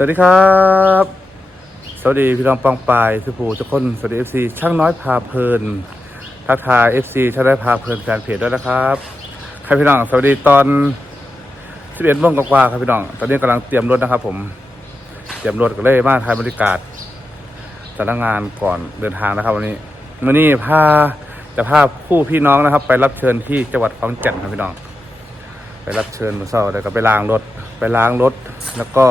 สวัสดีครับ สวัสดีพี่น้องปองปายทุกผู้ทุกคน สวัสดีเอฟซีช่างน้อยพาเพลิน ทักทายเอฟซีช่างน้อยพาเพลินแฟนเพจด้วยนะครับใครพี่น้องสวัสดีตอน11โมงกว่าๆครับพี่น้อง ตอนนี้กำลังเตรียมรถนะครับ ผม เตรียมรถก็เลยมาถ่ายบรรยากาศสำนักงานก่อนเดินทางนะครับ วันนี้มื่อนี้พาจะพาผู้พี่น้องนะครับ ไปรับเชิญที่จังหวัดขอนแก่นครับพี่น้อง ไปรับเชิญมาเศร้าแล้วก็ไปล้างรถ ไปล้างรถแล้วก็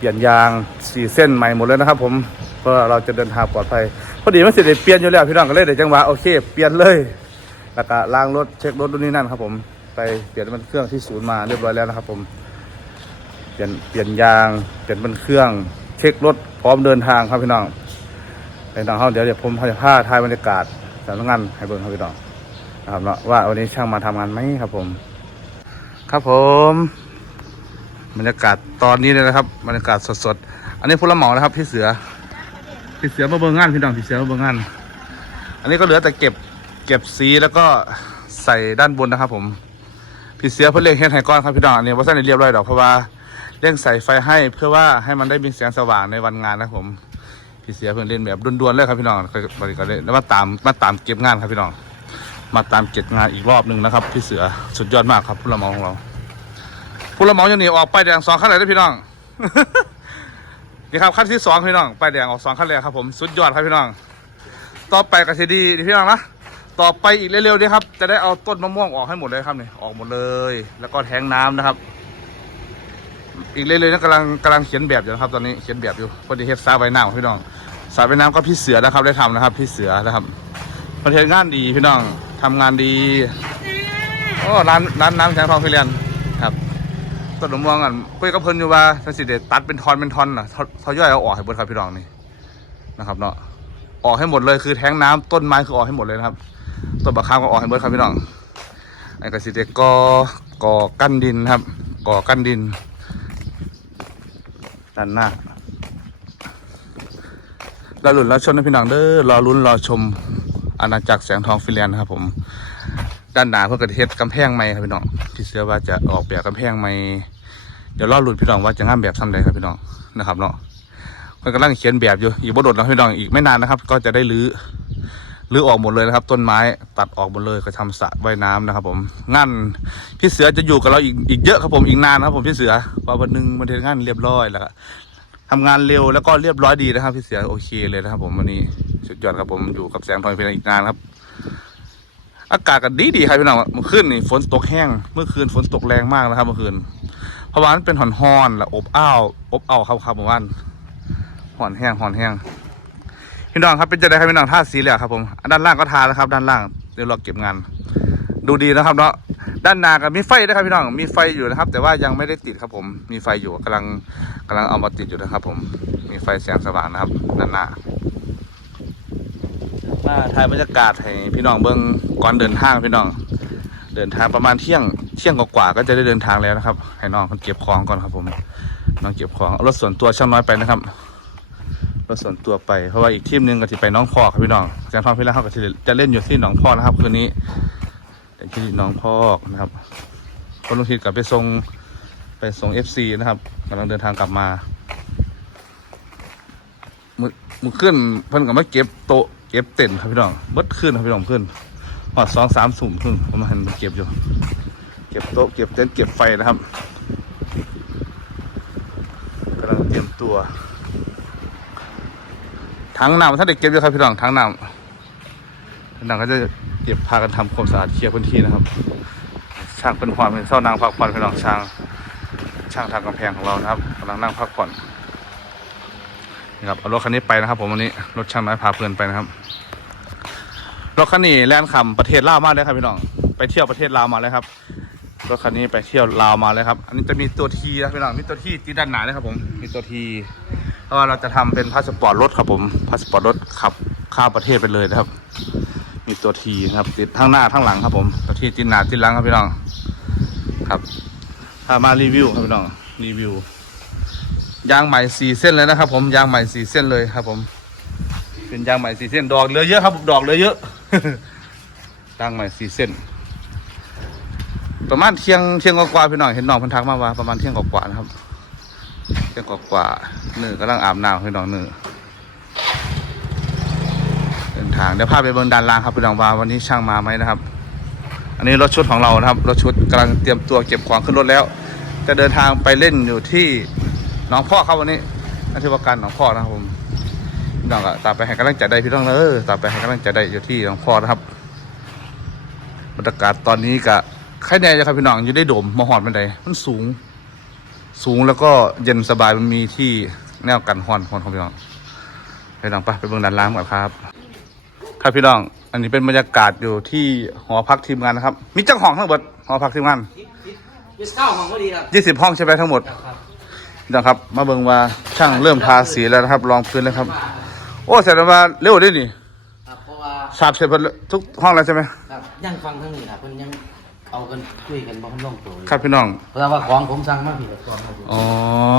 เปลี่ยนยางสี่เส้นใหม่หมดเลยนะครับ ผมเพื่อเราจะเดินทางปลอดภัยพอดีมันเสร็จเปลี่ยนอยู่แล้วพี่น้องก็เลยเดี๋ยวจังหวะโอเคเปลี่ยนเลยแล้วก็ล้างรถเช็ครถรุ่นนี้นั่นครับ ผมไปเปลี่ยนมันเครื่องที่ศูนย์มาเรียบร้อยแล้วนะครับ ผมเปลี่ยนเปลี่ยนยางเปลี่ยนมันเครื่อง เช็ครถพร้อมเดินทางครับพี่น้องไปน้องเขาเดี๋ยวเดี๋ยวผมจะพาถ่ายบรรยากาศสำนักงานให้เบิ่งครับพี่น้องนะครับเนาะว่าวันนี้ช่างมาทำงานไหมครับ ผม ครับผม บรรยากาศตอนนี้เลยนะครับบรรยากาศสดๆ อันนี้ผู้รับเหมานะครับพี่เสือพี่เสือมาเบิ่งงานพี่น้องพี่เสือมาเบิ่งงาน อันนี้ก็เหลือแต่เก็บเก็บสีแล้วก็ใส่ด้านบนนะครับผมพี่เสือเพื่อเลี้ยงเฮ็ดไฮก้อนครับพี่น้องอันนี้ว่าสั้นเรียบร้อยดอกเพราะว่าเร่งใส่ไฟให้เพื่อว่าให้มันได้มีแสงสว่างในวันงานนะผมพี่เสือเพื่อนเล่นแบบด่วนๆเลยครับพี่น้องบริการเลยแล้วมาตามมาตามเก็บงานครับพี่น้องมาตามเก็บงานอีกรอบหนึ่งนะครับ พี่เสือสุดยอดมากครับผู้รับเหมาของเรา ผู้รับเหมาอย่างนี้ออกป้ายแดงสองขั้นเลยนะพี่น้อง นี่ครับขั้นที่สองพี่น้องป้ายแดงออกสองขั้นเลยครับผมสุดยอดครับพี่น้อง ต่อไปก็จะดีนี่พี่น้องนะต่อไปอีกเร็วๆนี้ครับ จะได้เอาต้นมะม่วงออกให้หมดเลยครับนี่ออกหมดเลย แล้วก็แทงน้ำนะครับ อีกเร็วๆนี้กำลังกำลังเขียนแบบอยู่นะครับตอนนี้เขียนแบบอยู่พอดีเฮ็ดซาไว้น้ำพี่น้องสาไว้น้ำก็พี่เสือนะครับ ได้ทำนะครับ พี่เสือนะครับประเทศงานดีพี่น้องทำงานดีโอ้ร้านร้านน้ำแสงทองพิเรียน ต้นมะม่วงกันคุยกับเพิ่นอยู่ว่าทันสิเดตัดเป็นทอนเป็นทอนน่ะเขาย่อยเอาออกให้เบิดครับพี่น้องนี่นะครับเนาะออกให้หมดเลยคือแทงน้ำต้นไม้คือออกให้หมดเลยนะครับต้นบะขามก็ออกให้เบิดครับพี่น้องไอ้กสิเดกอก่อกั้นดินครับ ก่อกั้นดินด้านหน้าเรอลุ้นรอชมนะพี่น้องเด้อรอลุ้นรอชมอาณาจักรแสงทองฟินแลนด์นะครับผมด้านหน้าเพื่อกระเทศกำแพงใหม่ครับพี่น้องพี่เชื่อว่าจะออกแบบกำแพงใหม่ ดี๋ยวรอลุ้นพี่น้องว่าจะงามแบบทำใดครับพี่น้องนะครับเนาะมันกำลังเขียนแบบอยู่อีกบ่โดดนะพี่น้องอีกไม่นานนะครับ ก็จะได้รื้อรื้อออกหมดเลยนะครับ ต้นไม้ตัดออกหมดเลยก็ทำสระว่ายน้ำนะครับ ผมงานพี่เสือจะอยู่กับเราอีกอีกเยอะครับผมอีกนานนะครับ ผมพี่เสือเพอวันหนึ่งมันเทงานเรียบร้อยแล้วก็ทำงานเร็วแล้วก็เรียบร้อยดีนะครับ พี่เสียโอเคเลยนะครับ ผมวันนี้สุดยอดครับผมอยู่กับแสงทองเพลงอีกนานครับ อากาศก็ดีดีครับพี่น้องเมื่อคืนนี่ฝนตกแห้ง เมื่อคืนฝนตกแรงมากนะครับ เมื่อคืน เพราะว่ามันเป็นหอนหอนและอบอ้าวอบอ้าวครับครับผมว่าหอนแห้งหอนแห้งพี่น้องครับเป็นจะได้ครับพี่น้องท่าสีเหลืองครับผมด้านล่างก็ทาแล้วครับ ด้านล่างเดี๋ยวเราเก็บงาน ดูดีนะครับเนาะด้านหน้าก็มีไฟนะครับพี่น้องมีไฟอยู่นะครับ แต่ว่ายังไม่ได้ติดครับผม มีไฟอยู่กำลังกำลังเอามาติดอยู่นะครับ ผมมีไฟแสงสว่างนะครับ ด้านหน้ามาถ่ายบรรยากาศให้พี่น้องเบิ้งก่อนเดินทางพี่น้อง เดินทางประมาณเที่ยง เที่ยงกว่าก็จะได้เดินทางแล้วนะครับ ให้น้องเขาเก็บของก่อนครับผมน้องเก็บของเอารถส่วนตัวช่างน้อยไปนะครับรถส่วนตัวไปเพราะว่าอีกทีมหนึงก็จะไปน้องพ่อครับพี่น้องแสงทองพี่ล้วเขาก็จะเล่นอยู่ที่หนองพ่อนะครับคืนนี้แต่ที่น้องพ่อนะครับคนลงทิศกลับไปส่งไปส่งเอฟซีนะครับกำลังเดินทางกลับมามือมือขึ้นเพิ่นกับมาเก็บโต๊ะเก็บเต็นท์ครับพี่น้องเบิดขึ้นครับพี่น้องขึ้นหอดสองสามสุ่มครึ่งผมมาเห็นมันเก็บอยู่ เก็บโต๊ะเก็บเต็นท์เก็บไฟนะครับกำลังเตรียมตัวถังน้ำถ้าเด็กเก็บอยู่ครับพี่น้องถังน้ำถังน้ำก็จะเก็บพากันทำความสะอาดเคลียร์พื้นที่นะครับช่างเป็นความเป็นเศร้านางพักผ่อนพี่น้องช่าง ช่างทางกำแพงของเรานะครับกำลังนั่งพักผ่อนนี่ครับเอารถคันนี้ไปนะครับ ผมวันนี้รถช่างน้อยพาเพื่อนไปนะครับรถคันนี้แล่นคำประเทศลาวมาเลยครับพี่น้องไปเที่ยวประเทศลาวมาเลยครับ รถคันนี้ไปเที่ยวลาวมาเลยครับ อันนี้จะมีตัวทีนะพี่น้องมีตัวทีที่ด้านหน้าเลยครับผม มีตัวทีเพราะว่าเราจะทำเป็นพาสปอร์ตรถครับผมพาสปอร์ตรถขับข้ามประเทศไปเลยนะครับ มีตัวทีนะครับ ติดทั้งหน้าทั้งหลังครับผม ตัวทีติดหน้าติดหลังครับพี่น้อง ครับถ้ามารีวิวครับพี่น้อง รีวิวยางใหม่สี่เส้นเลยนะครับ ผมยางใหม่สี่เส้นเลยครับ ผม เป็นยางใหม่สี่เส้นดอกเหลือเยอะครับดอกเหลือเยอะยางใหม่สี่เส้น ประมาณเที่ยงเที่ยงกว่าๆพี่น้องเห็นน้องเพันทักมาว่าประมาณเที่ยงกว่าๆนะครับ เที่ยงกว่าๆหนึ่งกำลังอาบน้ำพี่น้องหนึ่งเดินทางเดี๋ยวพาไปเบิ่งด้านล่างครับพี่น้องว่าวันนี้ช่างมาไหมนะครับ อันนี้รถชุดของเรานะครับรถชุดกำลังเตรียมตัวเก็บของขึ้นรถแล้ว จะเดินทางไปเล่นอยู่ที่หนองพ่อครับวันนี้นักเทศการหนองพ่อนะครับผมพี่น้องก็ตามไปให้กำลังใจได้พี่น้องเออตามไปให้กำลังใจได้อยู่ที่หนองพ่อนะครับบรรยากาศตอนนี้ก็ ใครแน่จะครับพี่น้องอยู่ได้โดมมาหอดบันไดมันสูง สูงแล้วก็เย็นสบายมันมีที่แนวกันหอนหอนของพี่น้องไปน้องไปไปเบิ่งด้านล่างก่อนครับ ครับพี่น้อง อันนี้เป็นบรรยากาศอยู่ที่หอพักทีมงานนะครับ มีจังห้องทั้งหมดหอพักทีมงานยี่สิบเก้าของพอดีครับยี่สิบห้องใช่ไหมทั้งหมดครับพี่น้องครับ มาเบิ่งว่าช่างเริ่มทาสีแล้วนะครับรองพื้นแล้วครับ โอ้เสร็จแล้วว่าเร็วได้นี่ครับเพราะว่าฉาบเสร็จหมดแล้วทุกห้องแล้วใช่ไหมครับยังฟังทั้งนี้ครับเพิ่นยัง เอากันคุยกันบ่ทันลงตัวอยู่ครับพี่น้อง เพราะว่าของผมสั่งมาผิดกับของมาผิดอ๋อ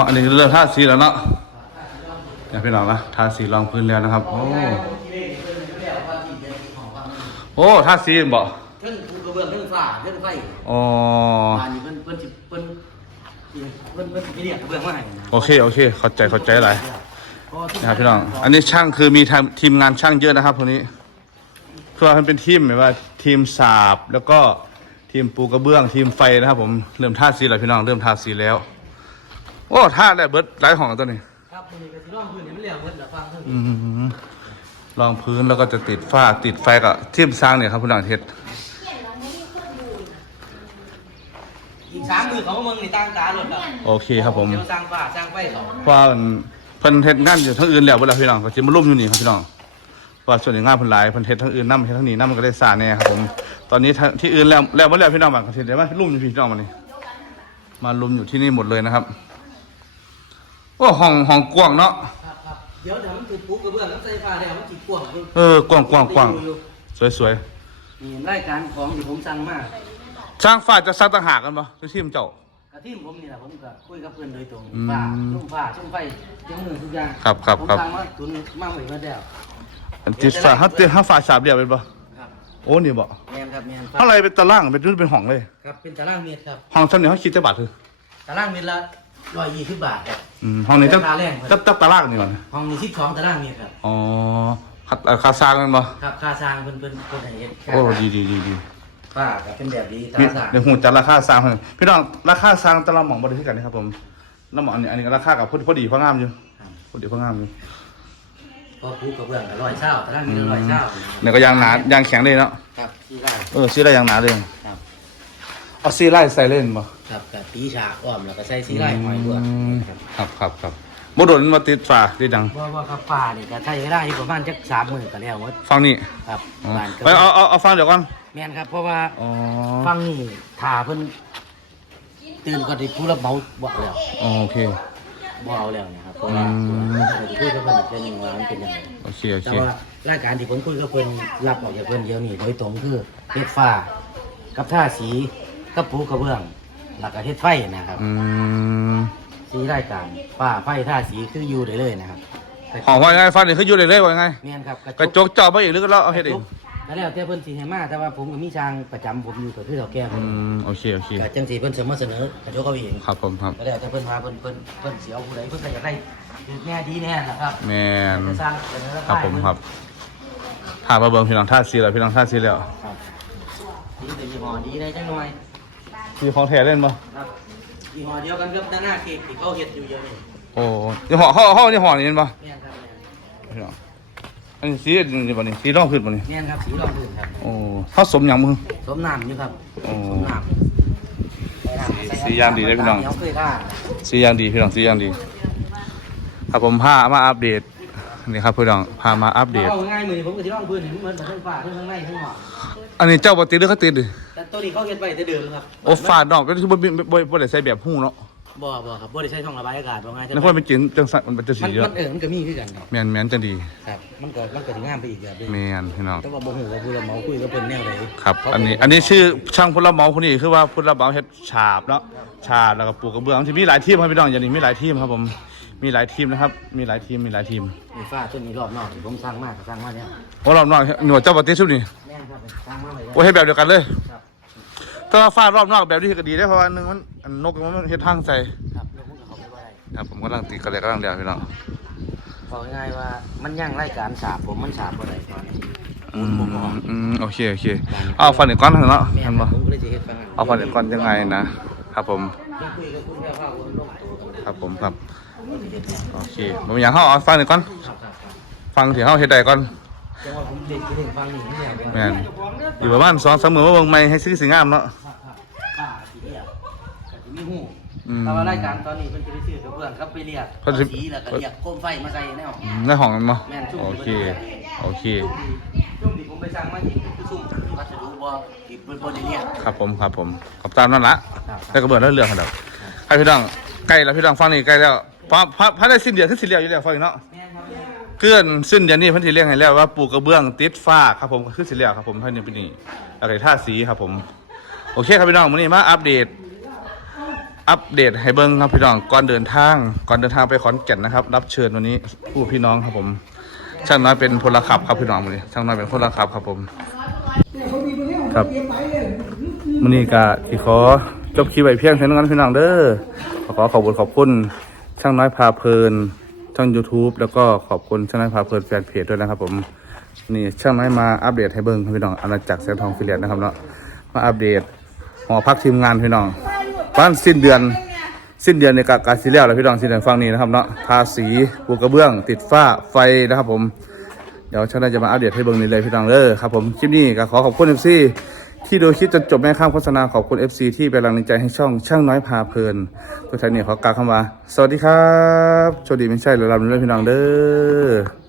อันนี้เริ่มทาสีแล้วเนาะเนี่ยพี่น้องนะทาสีรองพื้นแล้วนะครับ โอ้ โอ้ทาสีบ่เพิ่นคือกระเบื้องเพิ่นฝ้าเพิ่นไฟอ๋อบ้านนี้เพิ่นเพิ่นสิเพิ่นเพิ่นเพิ่นสิไปเรียกกระเบื้องมาให้นะโอเค โอเค เข้าใจ เข้าใจหลายเพราะว่าทุกนะครับพี่น้อง อันนี้ช่างคือมีทางทีมงานช่างเยอะนะครับคนนี้ คือว่ามันเป็นทีมแบบว่าทีมสาบแล้วก็ ทีมปูกระเบื้องทีมไฟนะครับผมเริ่มท่าสีแล้วพี่น้องเริ่มท่าสีแล้วโอ้ท่าแล้วเบิร์ดหลายห้องแล้วตัวนี้ครับมื้อนี้ก็สิลองพื้นให้มันเรียกเพิ่นแล้วฟังทั้งอืนี้มรองพื้นแล้วก็จะติดฝ้าติดไฟกับทีมสร้างเนี่ยครับพี่น้องเฮ็ดอีกสามมือของมึงนี่ตั้งตาหลดแล้วโอเคครับผมเดี๋ยวสร้างฝ้าสร้างไฟเขาเพราะว่าเพิ่นเฮ็ดงานอยู่ทั้งอื่นแล้วเวลาพี่น้องก็สิมาร่วมอยู่นี่ครับพี่น้องเพราะว่าส่วนใหญ่งานเพิ่นหลายเพิ่นเฮ็ดทั้งอื่นนำเฮ็ดทั้งนี้นำมันก็ได้สาแน่ครับผม ตอนนี้ทั้งที่อื่นแล้วแล้วบ่แล้วพี่น้องบางก็สิได้มาร่วมอยู่พี่น้องมานี่มาร่วมอยู่ที่นี่หมดเลยนะครับโอ้ห้องห้องกว้างเนาะครับครับเดี๋ยวเดี๋ยวมันถูกปูกระเบื้องแล้วใส่ฝ้าแล้วมันสิกว้างเพิ่นเออกว้างกว้างกว้างสวยนี่รายการของที่ผมสั่งมาๆช่างฟ้าจะซักต่างหากกันบ่หรือทีมเจ้ากระทีมผมนี่แหละผมก็คุยกับเพื่อนโดยตรงอืมฝ้าช่วงฝ้าช่วงไฟช่วงมือทุกอย่างครับครับผมครับสั่งมาตุนมาไว้เมื่อแล้วอันติดฟ้าเฮาติดเฮาฟ้าสามเหลี่ยมเป็นบ่ครับ โอ้นี่บ่แมนครับแมนเท่าไหรเป็นตารางเป็นรุ่นเป็นห้องเลย ครับเป็นตารางเมตรครับห้องชั้นนี้เขาคิดจะบาทคือตารางเมตรละร้อยยี่สิบบาทครับ อืมห้องนี้จะราคาแรงจะจะตารางนี่ก่อนห้องนี้สิบสองตารางเมตรครับอ๋อค่าเอ่อค่าสร้างกันบ่ครับค่าสร้างเพิ่นเพิ่นเพิ่นให้เฮ็ดค่าโอ้สร้างดีดีดีดีฝ้าก็เป็นแบบนี้ตามีสร้างเดี๋ยวหูจัดราคาสร้างให้พี่น้องราคาสร้างแต่ละหม่องบ่ได้คือกันนะครับผมแล้วหม่องอันนี้อันนี้ก็ราคากับพอดีพอดีพองามอยู่ครับพอดีพองามอยู่ ก็ปูกระเบื้องก็ร้อยเช้าตารางเมตรละร้อยเช้าเนี่ยก็ยางหนายางแข็งเลยเนาะครับที่ไร่เออซื้อได้ยางหนาเลยครับ เอาซีไล่ใส่เล่นบ่ครับกับปีฉากอ้อมแล้วก็ใส่สีไร่หอยด้วยมครับครับครับครับบ่โดนมาติดฝาติดดังว่าว่าครับฝ้านี่ก็ใช้เวลาอยู่ประมาณจักสามมื้อก็แล้วหมดฟังนี่ครับอ๋อบ้านก็ไปเอาเอาเอาฟังเดี๋ยวก่อนแม่นครับ เพราะว่าอ๋อฟังนี่ถ่าเพิ่นตื่นก่อนที่ผู้รับเหมาบ่เอาแล้วอ๋อโอเค บ่เอาแล้วนะครับเพราะว่าอืมคุยกับเพิ่นเป็นยังไงมันเป็นยังไงโอเคโอแต่เค ว่ารายการที่ผมคุยกับเพิ่นรับออกจากเพิ่นเดียวนี่โดยตรงคือเฮ็ดฟ้า กับท่าสีกับปูกระเบื้องแล้วก็เฮ็ดไฟนะครับอืมสีรายการฟ้าไฟท่าสีคืออยู่ได้เลยนะครับของว่าไงฟันนี่คืออยู่ได้เลยว่าไง แม่นครับกระจกเจาะไปอีกหรือก็เราเอาเฮ็ดเองก็ แล้วแต่เพิ่นสิให้มาแต่ว่าผมก็มีช่างประจำผมอยู่ก็คือเฒ่าแก่อืเพิ่นมโอเคโอเคก็จังสิเพิ่นสิมาเสนอกระจกเอาเองครับผมครับก็แล้วแต่เพิ่นว่าเพิ่นเพิ่นเพิ่นสิเอาผู้ใดเพิ่นก็อยากได้แน่ดีแน่นะครับแมนจะสร้างเสนอราครัคาบผมครับถ้ามาเบิ่งพี่น้องท่าซีแล้วพี่น้องท่าซีแล้วครับนี่เป็นยี่ห้อดีได้จังหน่อยมีของแท้เล่นบ่ครับยี่ห้อเดียวกันกับด้านหน้าเค้กที่เขาเฮ็ดอยู่เดี๋ยวนี้โอ้ยี่ห้อห่อห่อยี่ห้อนี้เห็นบ่แม่นครับพี่น้อง อันนี้สีนี่บ่นี่สีรองพื้นบ่นี่แม่นครับสีรองพื้นครับ โอ้เฮาสมหยังมึง สมน้ำอยู่ครับโอ้สมน้ำสีสียามดีได้พี่น้องเหยวเคยท่าสีอย่างดีพี่น้องสีอย่างดี ครับผมพามาอัปเดตนี่ครับพี่น้องพามาอัปเดต เอาง่ายมือนี้ผมก็สิรองพื้นเห็นเหมือนทั้งฟ้าทั้งข้างในทั้งหมดอันนี้เจ้าบ่ติดหรือเขาติดดิแต่ตัวนี้เขาเฮ็ดไว้แต่เดิมครับโอ้ฟาดนอกก็คือบ่บ่บ่ได้ใส่แบบหู้เนาะ บ่บ่ครับบ่ได้ใช้ท่องระบายอากาศบ่ง่ายในคนเป็นจินจังสันมันเป็นจังสีมันเยอะมันเออมันก็มีคือกันครับแมนแมนจังดีครับ มันก็มันก็สิงามไปอีกแบบหนึงแมนพี่น้องแต่ว่าบ่ฮู้ว่าผู้รับเหมาคุยกับเพิ่นแนวใดครับ อันนี้ อันนี้ชื่อช่างพลเมาคนนี้คือว่าพลเมาเฮ็ดฉาบเนาะฉาบแล้วก็ปลูกกระเบื้องที่มีหลายทีมครับพี่น้องอย่างนี้มีหลายทีมครับผมมีหลายทีมนะครับ มีหลายทีม มีหลายทีม มีฟ้าตัวนี้รอบนอกที่ผมสร้างมากก็สร้างมาเนี่ยโอ้รอบนอกหน่วยเจ้าปฏิสุนี่แม่นครับสร้างมาไว้แล้วโอ้ให้แบบเดียวกันเลยครับ ถ้าว่าฟาดรอบนอกแบบนี้ก็ดีได้เพราะว่าหนึงมันอันนกมันเฮ็ดทางใส่ครับแล้วผมก็เข้าไปไว้ครับผมกำลังติดกันเลยกำลังเดียวพี่น้องบอกง่ายๆว่ามันยังรายการสาบผมมันสาบบ่ได้ตอนนี้อืคุณบ่พอมอืมโอเคโอเคเอาฟันอีกก้อนเถอะเนาะแม่เห็นนบ่ผมก็เลยจะเฮ็ดฟังเอาฟันอีกก้อนยังไงนะครับผมยังคุยกับคุณแม่ว่าว่าลงตัวกันครับผมครับผมจะเฮ็ดแล้วโอเคผมอยากเข้าเอาฟังอีกก้อน ครับครับครับฟังที่เข้าเฮ็ดได้ก่อนจังว่าผมเด็กที่เด็กฟังนี่นี่แหละแม่นอยู่ประมาณสองสามหมื่นว่าเบิ่งใหม่ให้ซื้อสิงามเนาะ ครับครับป้าสิเรียก ก็สิมีหูอืม แต่ว่ารายการตอนนี้เพิ่นจะไปซื้อกับเพื่อนครับไปเรียกเพิ่นสิ สีแล้วก็เรียกโคมไฟมาใส่แนวอืมในห้องมันบ่แม่นชุ่มโอเค โอเค ช่วงที่ผมไปสั่งมาที่คือซุ่มพัสดุบ่ที่เพิ่นบ่ได้เรียก ครับผมครับผมขอบตามนั่นละครับ แล้วก็เบิดแล้วเรื่องกันแล้วให้พี่น้องใกล้แล้วพี่น้องฟังนี่ใกล้แล้วพระพระพระได้สิ้นเดือนคือสิ้นเดือนอยู่แล้วฟังอีกเนาะแม่นครับเกื้อนสิ้นเดือนนี้เพิ่นสิเรียกให้แล้วว่าปลูกกระเบื้องติดฝ้าครับผมคือสิแล้วครับผมภายในปีนี้แล้วก็ท่าสีครับผม โอเคครับพี่น้องมื้อนี้มาอัปเดต อัปเดตให้เบิ่งครับพี่น้องก่อนเดินทางก่อนเดินทางไปขอนแก่นนะครับ รับเชิญวันนี้ผู้พี่น้องครับผม ช่างน้อยเป็นพลขับครับพี่น้องมื้อนี้ช่างน้อยเป็นพลขับครับผม ครับมื้อนี้ก็สิขอจบคลิปไว้เพียงเท่านั้นพี่น้องเด้อขอขอบคุณขอบคุณช่างน้อยพาเพลินช่อง YouTube แล้วก็ขอบคุณช่างน้อยพาเพลินแฟนเพจด้วยนะครับผมนี่ช่างน้อยมาอัปเดตให้เบิ่งครับพี่น้องอาณาจักรแสงทองฟิเลียนนะครับเนาะมาอัปเดตหอพักทีมงานพี่น้อง บ้านสิ้นเดือน สิ้นเดือนในกากาซีแล้วแล้วพี่น้องสิ้นเดือนฟังนี้นะครับเนาะทาสีปูกระเบื้อง ติดฝ้าไฟนะครับผมเดี๋ยวช่างน้อยจะมาอัปเดตให้เบิ่งนี่เลยพี่น้องเด้อครับผมคลิปนี้ก็ขอขอบคุณ FC ที่ดูคลิปจนจบแม่ข้ามโฆษณาขอบคุณ FC ที่เป็นกำลังใจให้ช่องช่างน้อยพาเพลิน ตัวท้ายนี้ขอกล่าวคำว่า สวัสดีครับโชคดีไม่ใช่หรือลำเรื่อยพี่น้องเด้อ